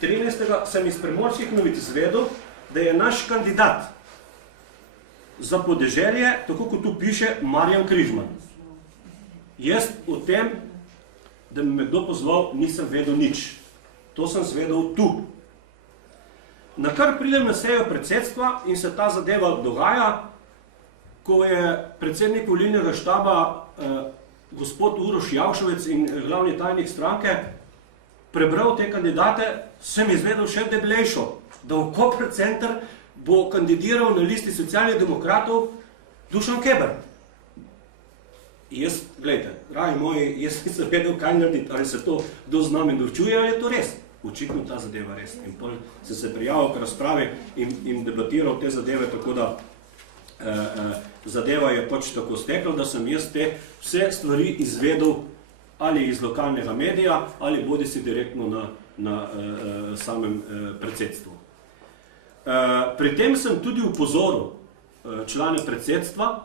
13. sem iz Primorskih novic izvedel, da je naš kandidat za podeželje, tako kot tu piše, Marjan Križman. Jaz o tem, da bi me kdo pozval, nisem vedel nič. To sem zvedel tu. Nakar pridem na sejo predsedstva in se ta zadeva dogaja, ko je predsednik volilnega štaba gospod Uroš Javšovec in glavni tajnik stranke prebral te kandidate, sem izvedel še debelejšo, da v Koper center bo kandidiral na listi socialnih demokratov Dušan Keber. Jaz, gledajte, dragi moji, jaz nisem vedel, kaj narediti, ali se to kdo z nami norčuje, ali je to res. Očitno ta zadeva res. In pol sem se prijavil k razpravi in debatiral te zadeve, tako da zadeva je pač tako stekla, da sem jaz te vse stvari izvedel ali iz lokalnega medija, ali bodi si direktno na samem predsedstvu. Pri tem sem tudi upozoril člane predsedstva,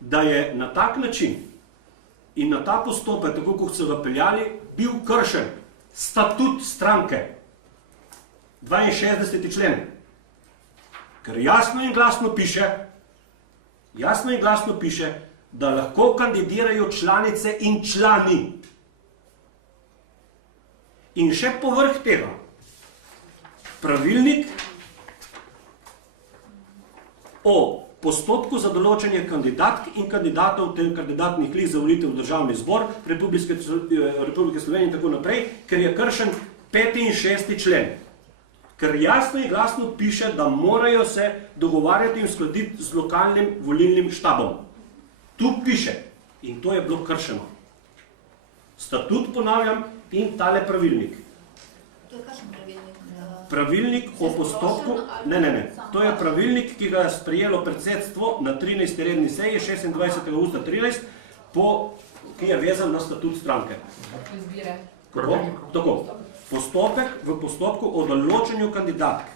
da je na tak način in na ta postopek, tako kot so ga peljali, bil kršen statut stranke, 62. člen, ker jasno in glasno piše, da lahko kandidirajo članice in člani. In še povrh tega, pravilnik o postopku za določanje kandidatk in kandidatov ter kandidatnih list za volitev v Državni zbor Republike Slovenije in tako naprej, ker je kršen 5. in 6. člen. Ker jasno in glasno piše, da morajo se dogovarjati in uskladiti z lokalnim volilnim štabom. Tu piše. In to je bilo kršeno. Statut, ponavljam, in tale pravilnik. To je kakšen pravilnik? Pravilnik o postopku, ne, to je pravilnik, ki ga je sprejelo predsedstvo na 13. redni seji 26. augusta 13, ki je vezan na statut stranke. Tako, v postopku o določanju kandidatk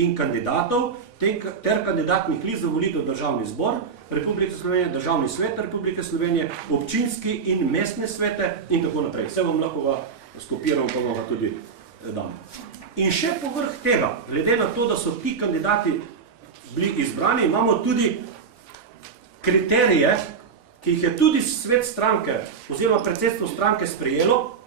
in kandidatov ter kandidatnih list za volitev v Državni zbor Republike Slovenije, Državni svet Republike Slovenije, občinski in mestne svete in tako naprej. Vse vam lahko ga skopiram, pa vam ga tudi dam. In še povrh tega, glede na to, da so ti kandidati bili izbrani, imamo tudi kriterije, ki jih je tudi svet stranke oziroma predsedstvo stranke sprejelo.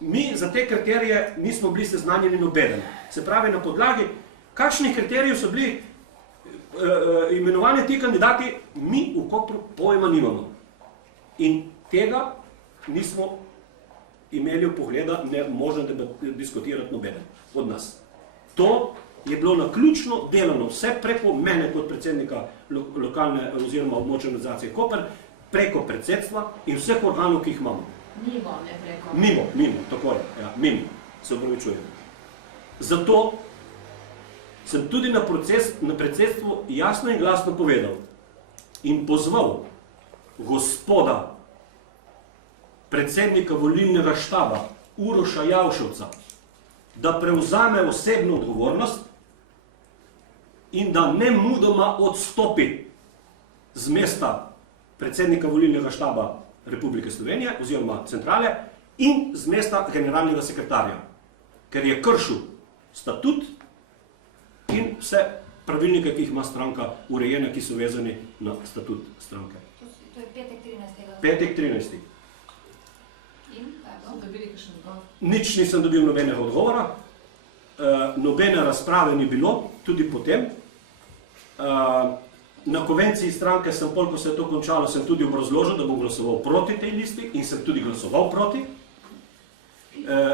Mi za te kriterije nismo bili seznanjeni nobeden. Se pravi, na podlagi kakšnih kriterijev so bili imenovani ti kandidati, mi v Kopru pojma nimamo. In tega nismo imeli pogleda, ne možno diskutirati nobeden od nas. To je bilo naključno delano vse preko mene kot predsednika lokalne oziroma območne organizacije Koper, preko predsedstva in vseh organov, ki jih imamo. Mimo, ne preko. Mimo, tako je, ja, mimo, se opravičujem. Zato sem tudi na predsedstvu jasno in glasno povedal in pozval gospoda predsednika volilnega štaba Uroša Javšovca, da prevzame osebno odgovornost in da nemudoma odstopi z mesta predsednika volilnega štaba Republike Slovenije oziroma centrale in z mesta generalnega sekretarja, ker je kršil statut in vse pravilnike, ki jih ima stranka urejene, ki so vezani na statut stranke. To je petek 13. Petek 13. Dobili kakšen odgovor? Nič nisem dobil nobenega odgovora, nobene razprave ni bilo, tudi potem. Na konvenciji stranke sem, ko se je to končalo, sem tudi obrazložil, da bom glasoval proti tej listi in sem tudi glasoval proti.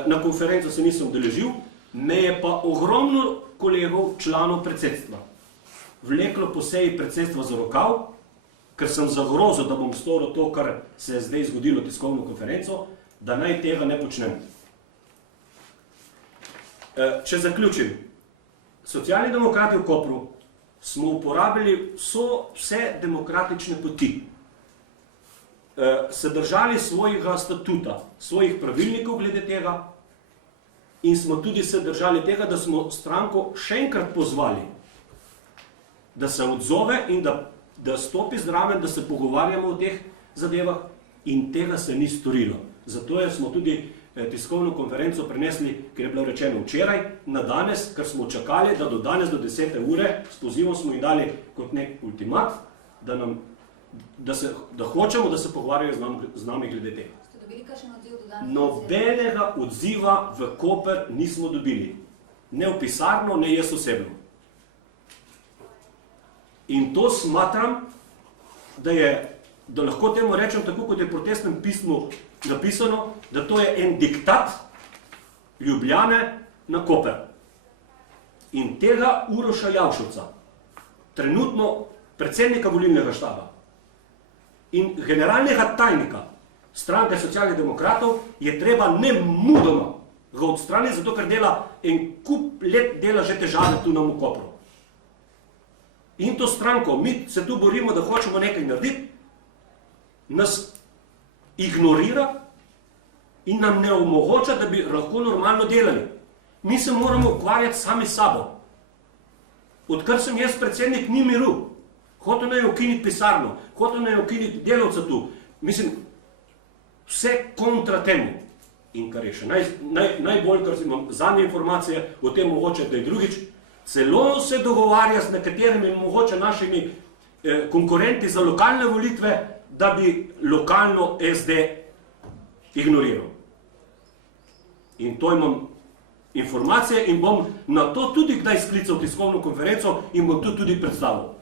Na konferenco se nisem udeležil, me je pa ogromno kolegov, članov predsedstva vleklo po seji predsedstva za rokav, ker sem zagrozil, da bom storil to, kar se je zdaj zgodilo tiskovno konferenco, da naj tega ne počnem. Če zaključim, Socialni demokrati v Kopru smo uporabili vse demokratične poti, se držali svojega statuta, svojih pravilnikov glede tega in smo tudi se držali tega, da smo stranko še enkrat pozvali, da se odzove in da stopi zraven, da se pogovarjamo o teh zadevah in tega se ni storilo. Zato smo tudi tiskovno konferenco prenesli, ker je bilo rečeno včeraj, na danes, ker smo čakali, da do danes do 10. ure s pozivom smo jim dali kot nek ultimat, da hočemo, da se pogovarjajo z nami glede tega. Ste dobili kakšen odziv do danes? Nobenega odziva v Koper nismo dobili. Ne v pisarno, ne jaz osebno. In to smatram, da lahko temu rečem tako, kot je v protestnem pismu napisano, da to je en diktat Ljubljane na Koper. In tega Uroša Javšovca, trenutno predsednika volilnega štaba in generalnega tajnika stranke Socialnih demokratov, je treba nemudoma ga odstraniti, zato ker dela en kup let dela že težave tu nam v Kopru. In to stranko, mi se tu borimo, da hočemo nekaj narediti, nas ignorira in nam ne omogoča, da bi lahko normalno delali. Mi se moramo ukvarjati sami s sabo. Odkar sem jaz predsednik, ni miru. Hotel naj ukiniti pisarno, hotel naj ukiniti delavca tu. Mislim, vse kontra temu. In kar je še najbolj, kar imam zadnje informacije o tem mogoče, da je drugič, celo se dogovarja s nekaterimi mogoče našimi konkurenti za lokalne volitve, da bi lokalno SD ignoriral. In to imam informacije in bom na to tudi kdaj sklical tiskovno konferenco in bom to tudi predstavil.